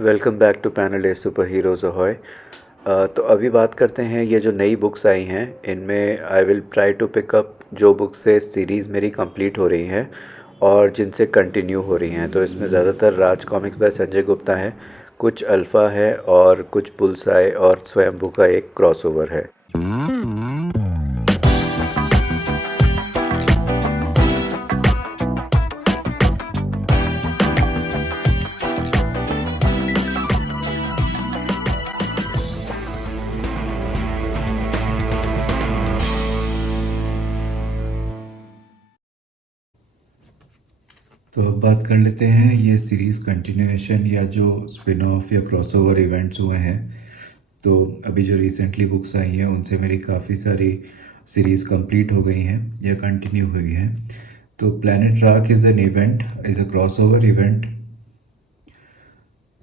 Welcome back to panel A super heroes अहॉय। तो अभी बात करते हैं ये जो नई बुक्स आई हैं इनमें I will try to pick up जो बुक्स से सीरीज़ मेरी कंप्लीट हो रही हैं और जिनसे कंटिन्यू हो रही हैं। तो इसमें ज़्यादातर राज कॉमिक्स बाय संजय गुप्ता है, कुछ अल्फ़ा है और कुछ बुल्सआई और स्वयंभू का एक क्रॉसओवर है। तो अब बात कर लेते हैं ये सीरीज़ कंटिन्यूएशन या जो स्पिन ऑफ या क्रॉसओवर इवेंट्स हुए हैं। तो अभी जो रिसेंटली बुक्स आई हैं उनसे मेरी काफ़ी सारी सीरीज़ कंप्लीट हो गई हैं या कंटिन्यू हुई हैं। तो planet rock is an event, is a crossover event.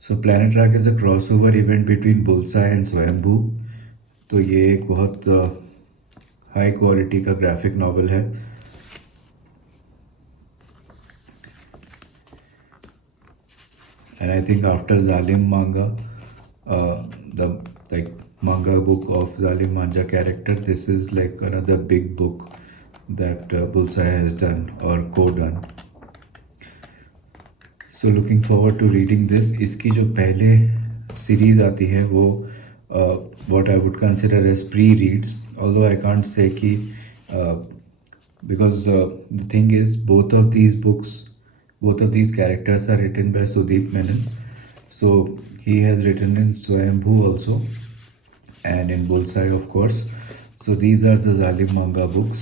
So planet rock is a crossover event between bullseye and स्वयंभू। तो ये एक बहुत हाई क्वालिटी का ग्राफिक नॉवल है। And I think after Zalim manga, the like manga book of Zalim Manja character, this is like another big book that Bullseye has done or co-done. So looking forward to reading this. इसकी जो पहले series आती है वो what I would consider as pre-reads, although I can't say कि because the thing is both of these books, both of these characters are written by Sudeep Menon. So he has written in Swayambhu also and in Bullseye of course. So these are the Zalim manga books.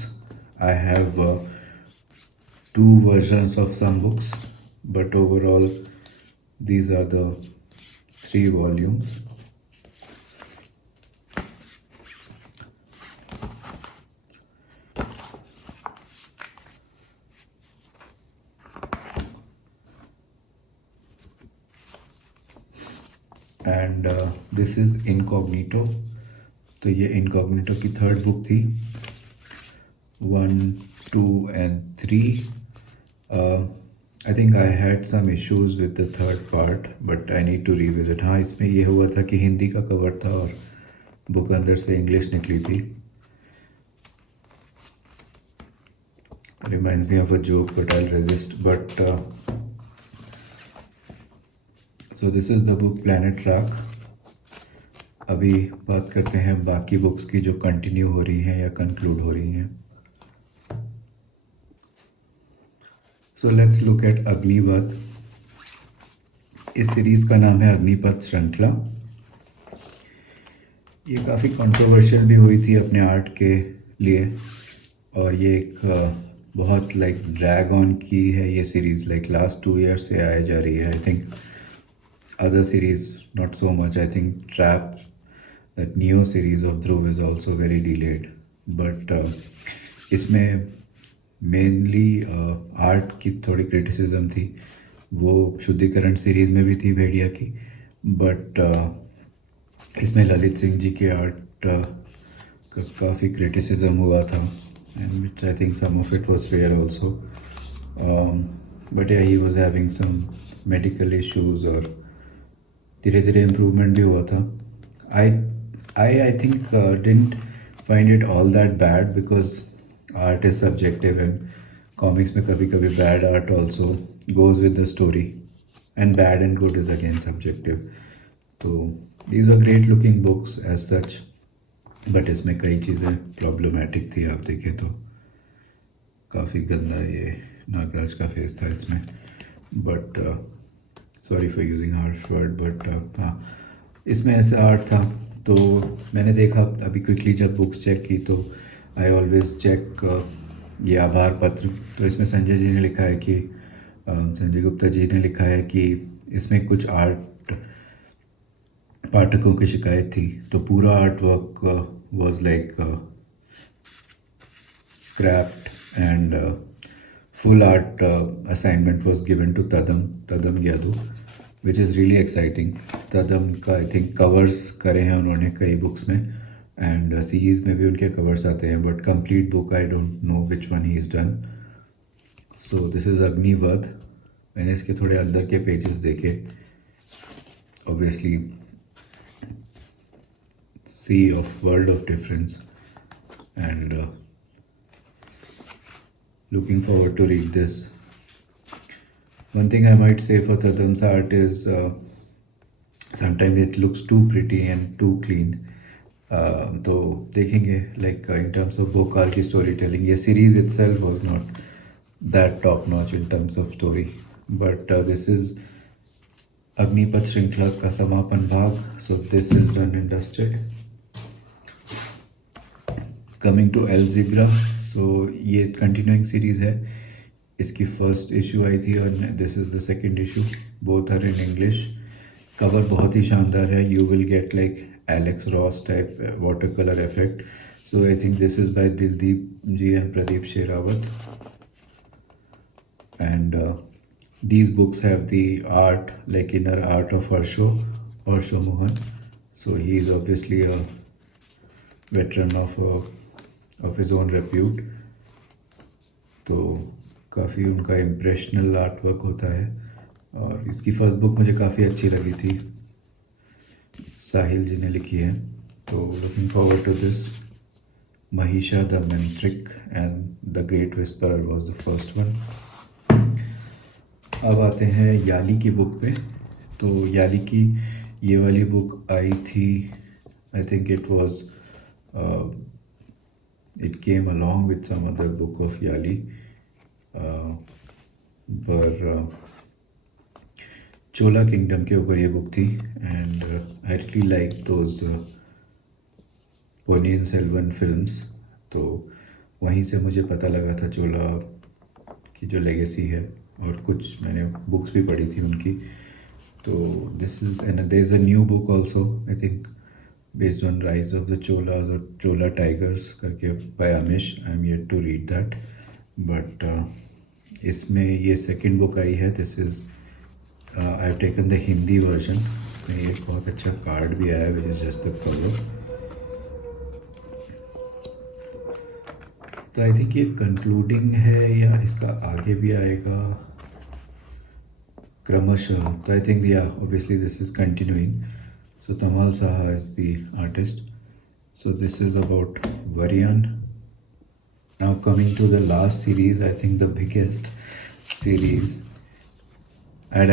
I have two versions of some books, but overall these are the 3 volumes. And this is incognito. तो ये incognito की third book थी, 1, 2 and 3. I think I had some issues with the third part but I need to revisit. हाँ, इसमें ये हुआ था कि हिंदी का कवर था और बुक अंदर से इंग्लिश निकली थी। Reminds me of a joke but I resist. But so this is the book planet rock. अभी बात करते हैं बाकी बुक्स की जो कंटिन्यू हो रही हैं या कंक्लूड हो रही हैं। So let's look at Agnipath. इस सीरीज़ का नाम है अग्निपथ श्रृंखला। ये काफ़ी कंट्रोवर्शियल भी हुई थी अपने आर्ट के लिए और ये एक बहुत लाइक ड्रैग ऑन की है ये सीरीज़। लाइक लास्ट 2 ईयर्स से आए जा रही है। I think other series not so much. I think Trap, that Neo series of Dhruv is also very delayed. But इसमें मेनली आर्ट की थोड़ी क्रिटिसिज्म थी। वो शुद्धिकरण सीरीज़ में भी थी भेड़िया की, बट इसमें ललित सिंह जी के आर्ट का काफ़ी क्रिटिसिज्म हुआ था and which I think some of it was fair also. But yeah he was having some medical issues और धीरे धीरे इम्प्रूवमेंट भी हुआ था। I think didn't find it all that bad because art is subjective and comics में कभी कभी bad art also goes with the story and bad and good is again subjective. तो these are great looking books as such, but इसमें कई चीज़ें problematic थी। आप देखें तो काफ़ी गंदा ये नागराज का फेस था इसमें। But sorry for using harsh word, but हाँ, इसमें ऐसा आर्ट था। तो मैंने देखा अभी क्विकली जब बुक्स चेक की तो आई ऑलवेज चेक ये आभार पत्र। तो इसमें संजय जी ने लिखा है कि संजय गुप्ता जी ने लिखा है कि इसमें कुछ आर्ट पाठकों की शिकायत थी। तो पूरा art work was like scraped and full art assignment was given to Tadam Yadu, which is really exciting. Tadam का आई थिंक कवर्स करे हैं उन्होंने कई बुक्स में एंड सीरीज़ में भी उनके कवर्स आते हैं, but complete book I don't know which one he is done. So this is Agnipath. मैंने इसके थोड़े अंदर के पेजेस देखे obviously sea of world of difference, and looking forward to read this. One thing I might say for Tadam's art is sometimes it looks too pretty and too clean. तो देखेंगे like in terms of Bhokaal की story telling, ये series itself was not that top notch in terms of story, but this is Agnipath श्रृंखला का समापन भाग, so this is done and dusted. Coming to El Zebra, so ये continuing series है. इसकी first issue आई थी और this is the second issue. Both are in English. Cover बहुत ही शानदार है. You will get like Alex Ross type water colour effect. So I think this is by Dildeep ji and Pradeep Sherawat. And these books have the art, like inner art of Harsho Mohan. So he is obviously a veteran of his own repute. तो काफ़ी उनका इम्प्रेशनल art work होता है. और इसकी first book मुझे काफ़ी अच्छी लगी थी. साहिल जी ने लिखी है. तो looking forward to this. Mahisha the mentric and the great whisperer was the first one. अब आते हैं याली की बुक पे. तो याली की ये वाली बुक आई थी, I think it came along with some other book of Yali, but Chola Kingdom के ऊपर ये बुक थी. And I really like those Ponniyin Selvan films. तो वहीं से मुझे पता लगा था चोला की जो लेगेसी है, और कुछ मैंने बुक्स भी पढ़ी थी उनकी. तो this is and there is a new book also, I think based on rise of the Cholas or Chola Tigers करके by Amish. I am yet to read that, but इसमें ये सेकंड बुक आई है. This is I have taken the Hindi version. इसमें एक बहुत अच्छा card भी आया है which is just the cover. तो आई थिंक ये कंक्लूडिंग है या इसका आगे भी आएगा क्रमशः. तो आई थिंक या obviously this is continuing. So Tamal Saha is the artist. So this is about Varian. Now coming to the last series, I think the biggest series. I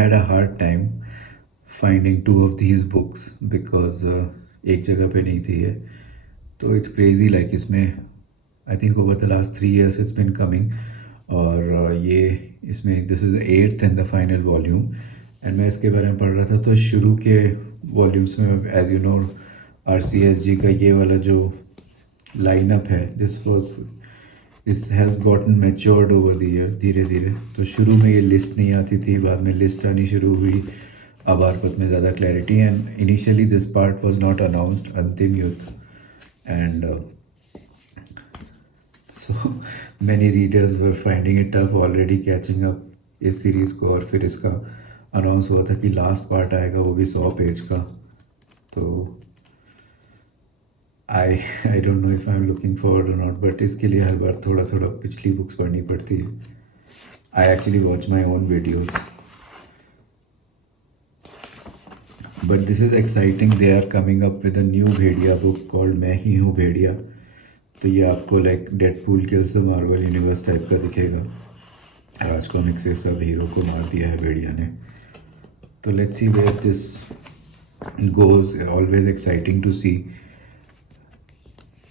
had a hard time finding two of these books because एक जगह पे नहीं थी ये. तो it's crazy, like इसमें I think over the last 3 years it's been coming. और ये इसमें this is the 8th and the final volume. And मैं इसके बारे में पढ़ रहा था. तो शुरू के वॉल्यूम्स में एज यू नो RCSG का ये वाला जो लाइनअप है, this has gotten matured over the year धीरे धीरे. तो शुरू में ये लिस्ट नहीं आती थी, बाद में लिस्ट आनी शुरू हुई. आबारपत में ज़्यादा clarity. And initially this part was not announced, अंतिम युद्ध. And so many readers were finding it tough already catching up इस सीरीज़ को. और फिर इसका अनाउंस हुआ था कि लास्ट पार्ट आएगा, वो भी 100 पेज का. तो आई don't know if I am looking forward और नॉट, बट इसके लिए हर बार थोड़ा थोड़ा पिछली बुक्स पढ़नी पड़ती है. I actually watch my own videos. But this is exciting. They are coming up with a new Bhediya book called Main Hi Hoon Bhediya. तो ये आपको like Deadpool kills the Marvel universe type का दिखेगा. राज कॉमिक से सब हीरो को मार दिया है भेड़िया ने. So let's see where this goes. Always exciting to see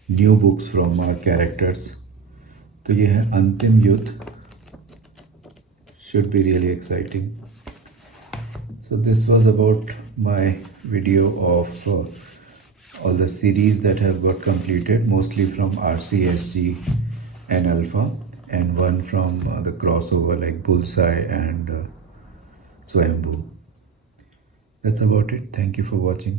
new books from our characters. तो ये है अंतिम युद्ध. Should be really exciting. So this was about my video of all the series that have got completed, mostly from RCSG and Alpha, and one from the crossover like Bullseye and Swayambhu. That's about it. Thank you for watching.